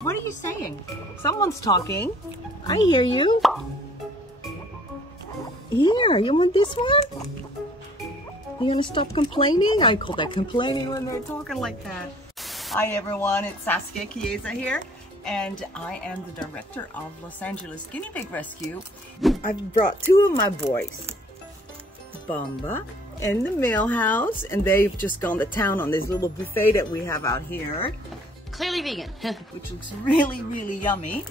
What are you saying? Someone's talking. I hear you. Here, you want this one? You gonna stop complaining? I call that complaining when they're talking like that. Hi everyone, it's Saskia here, and I am the director of Los Angeles Guinea Pig Rescue. I've brought two of my boys, Bamba and the male house, and they've just gone to town on this little buffet that we have out here. Clearly vegan. Which looks really, really yummy.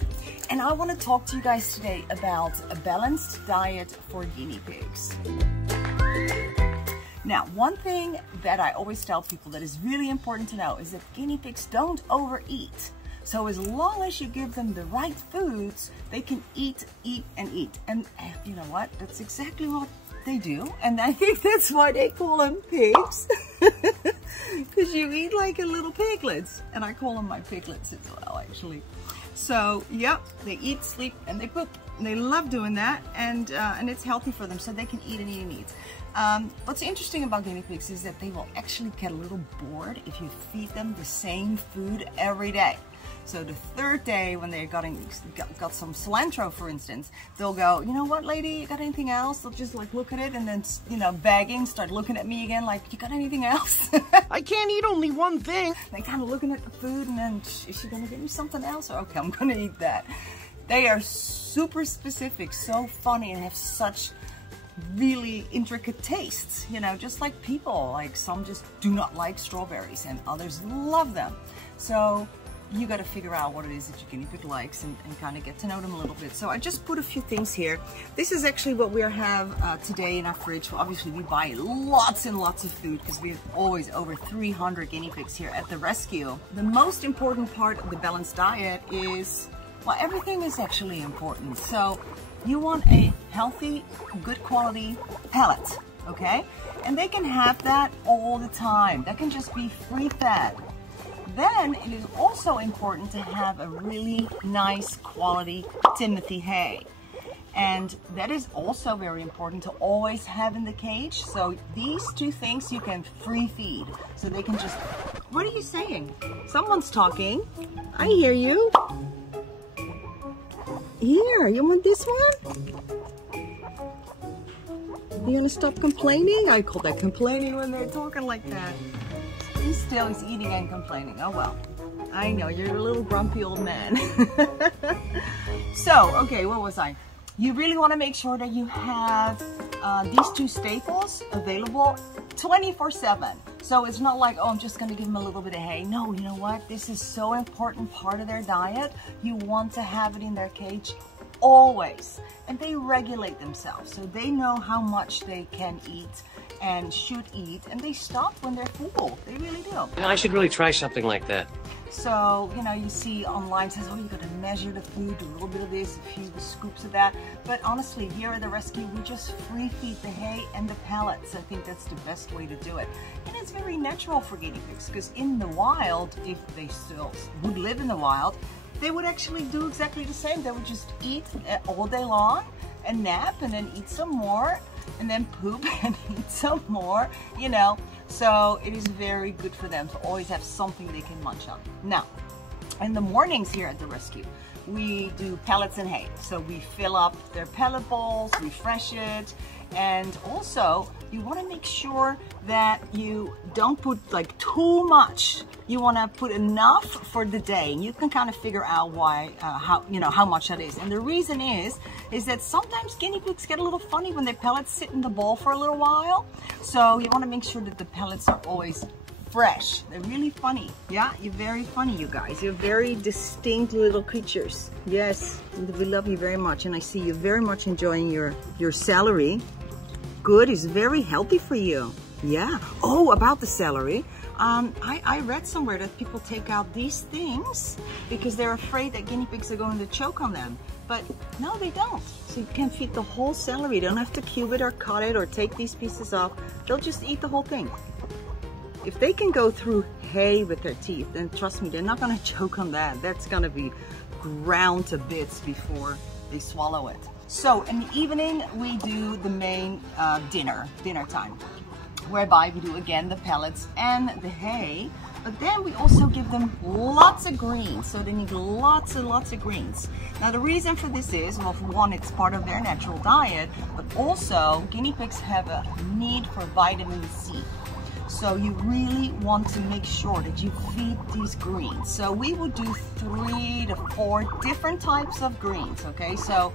And I want to talk to you guys today about a balanced diet for guinea pigs. Now, one thing that I always tell people that is really important to know is that guinea pigs don't overeat. So as long as you give them the right foods, they can eat, and eat. And you know what? That's exactly what they do. And I think that's why they call them pigs. Because you eat like a little piglets. And I call them my piglets as well, actually. So, yep, they eat, sleep, and they poop. And they love doing that. And it's healthy for them, so they can eat and eat and eat. What's interesting about guinea pigs is that they will actually get a little bored if you feed them the same food every day. So the third day, when they're got some cilantro, for instance, they'll go, you know what, lady, you got anything else? They'll just like look at it and then, you know, begging, start looking at me again like, you got anything else? I can't eat only one thing. They're kind of looking at the food and then, is she gonna give me something else? Or, okay, I'm gonna eat that. They are super specific, so funny, and have such really intricate tastes, you know, just like people. Like some just do not like strawberries and others love them. So you got to figure out what it is that your guinea pig likes and kind of get to know them a little bit. So I just put a few things here. This is actually what we have today in our fridge. Well, obviously we buy lots and lots of food because we have always over 300 guinea pigs here at the rescue. The most important part of the balanced diet is, well, everything is actually important. So you want a healthy, good quality pellet, okay? And they can have that all the time. That can just be free fed. Then it is also important to have a really nice quality Timothy hay. And that is also very important to always have in the cage. So these two things you can free feed. So they can just... What are you saying? Someone's talking. I hear you. Here, you want this one? You gonna stop complaining? I call that complaining when they're talking like that. He's still, he's eating and complaining. Oh well, I know, you're a little grumpy old man. So, okay, what was I? You really want to make sure that you have these two staples available 24/7. So it's not like, oh, I'm just going to give them a little bit of hay. No, you know what? This is so important part of their diet. You want to have it in their cage always. And they regulate themselves. So they know how much they can eat and should eat. And they stop when they're full. They really do. You know, I should really try something like that. So, you know, you see online says, oh, you got to measure the food, do a little bit of this, a few scoops of that. But honestly, here at the rescue, we just free feed the hay and the pellets. I think that's the best way to do it. And it's very natural for guinea pigs, because in the wild, if they still would live in the wild, they would actually do exactly the same. They would just eat all day long and nap and then eat some more and then poop and eat some more, you know. So it is very good for them to always have something they can munch on. Now, in the mornings here at the rescue, we do pellets and hay. So we fill up their pellet bowls, refresh it, and also you want to make sure that you don't put like too much. You want to put enough for the day, and you can kind of figure out why, how much that is. And the reason is that sometimes guinea pigs get a little funny when their pellets sit in the bowl for a little while. So you want to make sure that the pellets are always fresh. They're really funny. Yeah, you're very funny, you guys. You're very distinct little creatures. Yes, we love you very much, and I see you very much enjoying your celery. Good, it's very healthy for you. Yeah. Oh, about the celery. I read somewhere that people take out these things because they're afraid that guinea pigs are going to choke on them. But no, they don't. So you can feed the whole celery. You don't have to cube it or cut it or take these pieces off. They'll just eat the whole thing. If they can go through hay with their teeth, then trust me, they're not going to choke on that. That's going to be ground to bits before they swallow it. So in the evening, we do the main dinner time, whereby we do again the pellets and the hay. But then we also give them lots of greens, so they need lots and lots of greens. Now the reason for this is, well, for one, it's part of their natural diet, but also guinea pigs have a need for vitamin C. So you really want to make sure that you feed these greens. So we will do 3 to 4 different types of greens, okay? So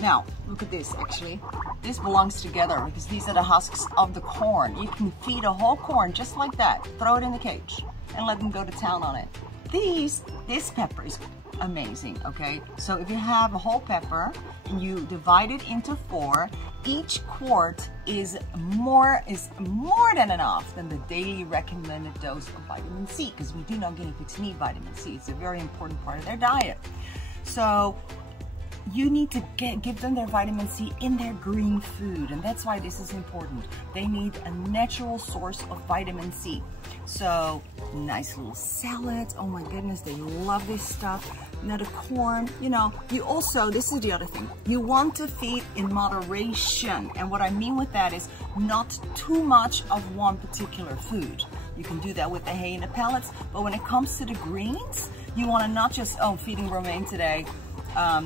now, look at this actually. This belongs together because these are the husks of the corn. You can feed a whole corn just like that. Throw it in the cage and let them go to town on it. This pepper is amazing, okay? So if you have a whole pepper and you divide it into 4, each quart is more than enough than the daily recommended dose of vitamin C, because we do know guinea pigs need vitamin C. It's a very important part of their diet. So you need to give them their vitamin C in their green food, and that's why this is important. They need a natural source of vitamin C. So nice little salad. Oh my goodness, they love this stuff. Now the corn, you know, you also, this is the other thing, you want to feed in moderation. And what I mean with that is not too much of one particular food. You can do that with the hay and the pellets, but when it comes to the greens, you want to not just, oh, I'm feeding romaine today,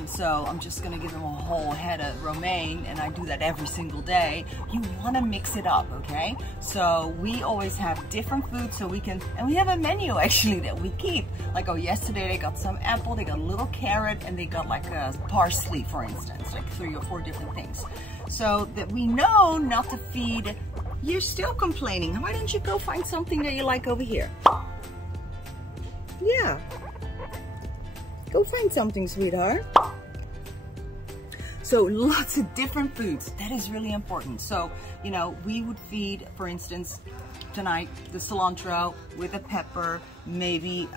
so I'm just gonna give them a whole head of romaine, and I do that every single day. You wanna mix it up, okay? So we always have different foods so we can, and we have a menu actually that we keep. Like, oh, yesterday they got some apple, they got a little carrot, and they got like a parsley, for instance, like 3 or 4 different things. So that we know not to feed. You're still complaining. Why don't you go find something that you like over here? Yeah. Go find something, sweetheart. So lots of different foods. That is really important. So, you know, we would feed, for instance, tonight, the cilantro with a pepper, maybe,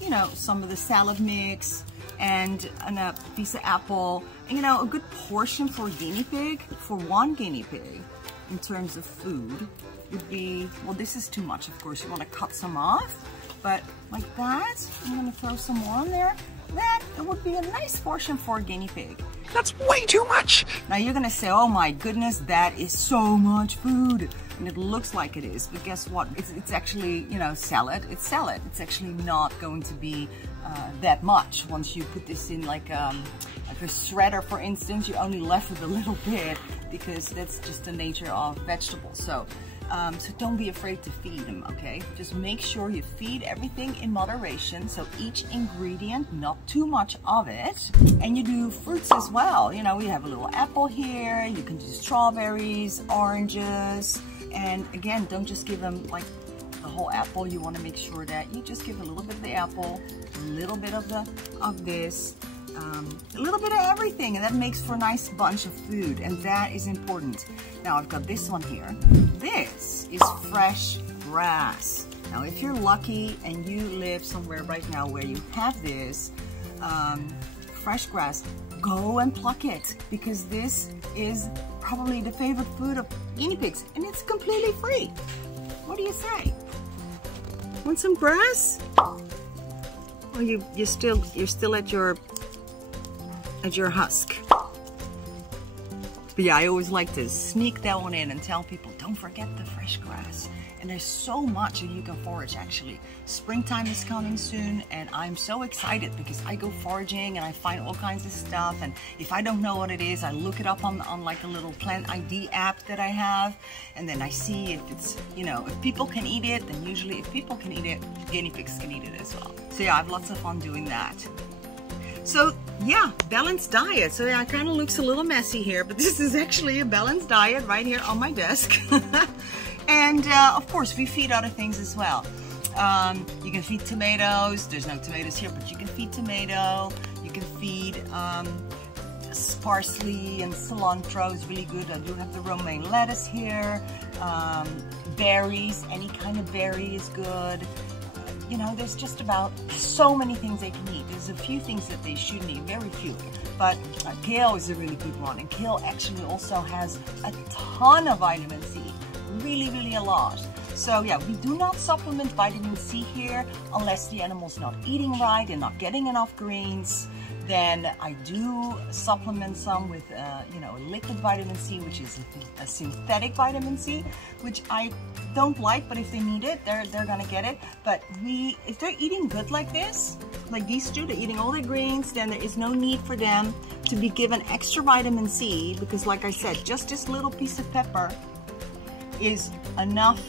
you know, some of the salad mix, and a piece of apple. And, you know, a good portion for a guinea pig, for one guinea pig, in terms of food, would be, well, this is too much, of course. You want to cut some off, but like that. I'm going to throw some more on there. That would be a nice portion for a guinea pig. That's way too much. Now you're gonna say, oh my goodness, that is so much food. And it looks like it is, but guess what? It's actually, you know, salad. It's salad. It's actually not going to be that much. Once you put this in like a shredder, for instance, you're only left with a little bit, because that's just the nature of vegetables. So don't be afraid to feed them, okay? Just make sure you feed everything in moderation, so each ingredient, not too much of it. And you do fruits as well. You know, we have a little apple here, you can do strawberries, oranges, and again, don't just give them like the whole apple. You want to make sure that you just give a little bit of the apple, a little bit of this, a little bit of everything, and that makes for a nice bunch of food, and that is important. Now I've got this one here. This is fresh grass. Now if you're lucky and you live somewhere right now where you have this fresh grass, go and pluck it, because this is probably the favorite food of guinea pigs, and it's completely free. What do you say? Want some grass? Or you're still at your husk. But yeah, I always like to sneak that one in and tell people, don't forget the fresh grass. And there's so much that you can forage actually. Springtime is coming soon, and I'm so excited because I go foraging and I find all kinds of stuff, and if I don't know what it is, I look it up on like a little plant ID app that I have, and then I see if it's, you know, if people can eat it, then usually if people can eat it, guinea pigs can eat it as well. So yeah, I have lots of fun doing that. So yeah, balanced diet. So yeah, it kind of looks a little messy here, but this is actually a balanced diet right here on my desk. And of course, we feed other things as well. You can feed tomatoes. There's no tomatoes here, but you can feed tomato. You can feed parsley and cilantro is really good. I do have the romaine lettuce here. Berries, any kind of berry is good. You know, there's just about so many things they can eat. There's a few things that they shouldn't eat, very few. But kale is a really good one. And kale actually also has a ton of vitamin C. Really, really a lot. So yeah, we do not supplement vitamin C here unless the animal's not eating right and not getting enough greens. Then I do supplement some with, you know, liquid vitamin C, which is a synthetic vitamin C, which I don't like, but if they need it, they're gonna get it. But if they're eating good like this, like these two, they're eating all their greens, then there is no need for them to be given extra vitamin C, because like I said, just this little piece of pepper is enough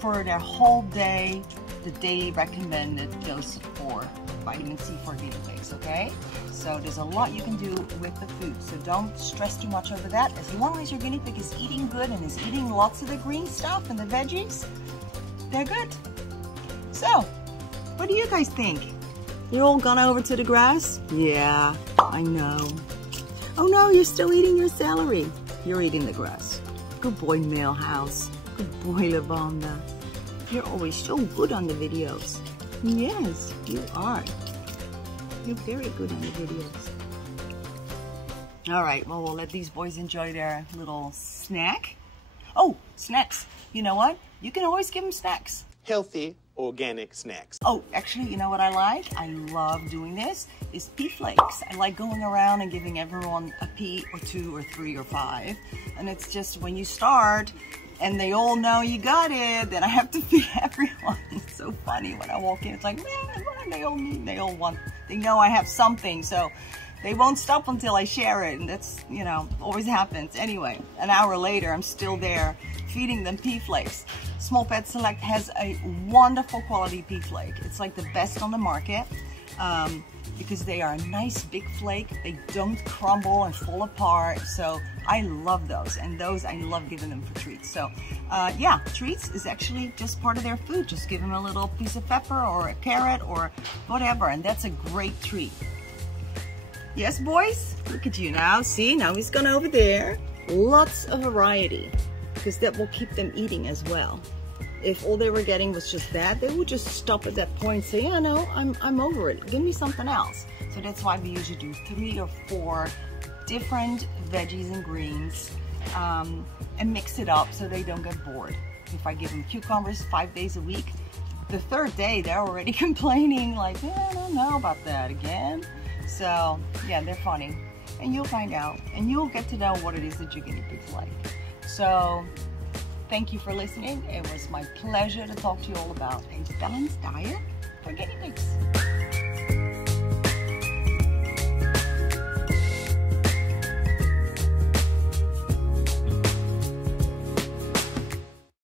for their whole day, the daily recommended dose for vitamin C for guinea pigs, okay? So there's a lot you can do with the food, so don't stress too much over that. As long as your guinea pig is eating good and is eating lots of the green stuff and the veggies, they're good. So, what do you guys think? You're all gone over to the grass? Yeah, I know. Oh no, you're still eating your celery. You're eating the grass. Good boy, Millhouse. Good boy, Lavanda. You're always so good on the videos. Yes, you are. You're very good on the videos. All right, well, we'll let these boys enjoy their little snack. Oh, snacks. You know what? You can always give them snacks. Healthy, organic snacks. Oh, actually, you know what I like? I love doing this, is pea flakes. I like going around and giving everyone a pea or 2 or 3 or 5. And it's just when you start, and they all know you got it, then I have to feed everyone. It's so funny when I walk in. It's like, man, what do they all need? They all want, they know I have something, so they won't stop until I share it. And that's, you know, always happens. Anyway, an hour later, I'm still there feeding them pea flakes. Small Pet Select has a wonderful quality pea flake. It's like the best on the market. Because they are a nice big flake. They don't crumble and fall apart. So I love those, and those I love giving them for treats. So yeah, treats is actually just part of their food. Just give them a little piece of pepper or a carrot or whatever, and that's a great treat. Yes, boys? Look at you now. See, now he's gone over there. Lots of variety, because that will keep them eating as well. If all they were getting was just that, they would just stop at that point and say, yeah, no, I'm over it. Give me something else. So that's why we usually do 3 or 4 different veggies and greens and mix it up so they don't get bored. If I give them cucumbers 5 days a week, the 3rd day they're already complaining like, yeah, I don't know about that again. So yeah, they're funny. And you'll find out. And you'll get to know what it is that your guinea pigs like. So thank you for listening. It was my pleasure to talk to you all about a balanced diet for guinea pigs.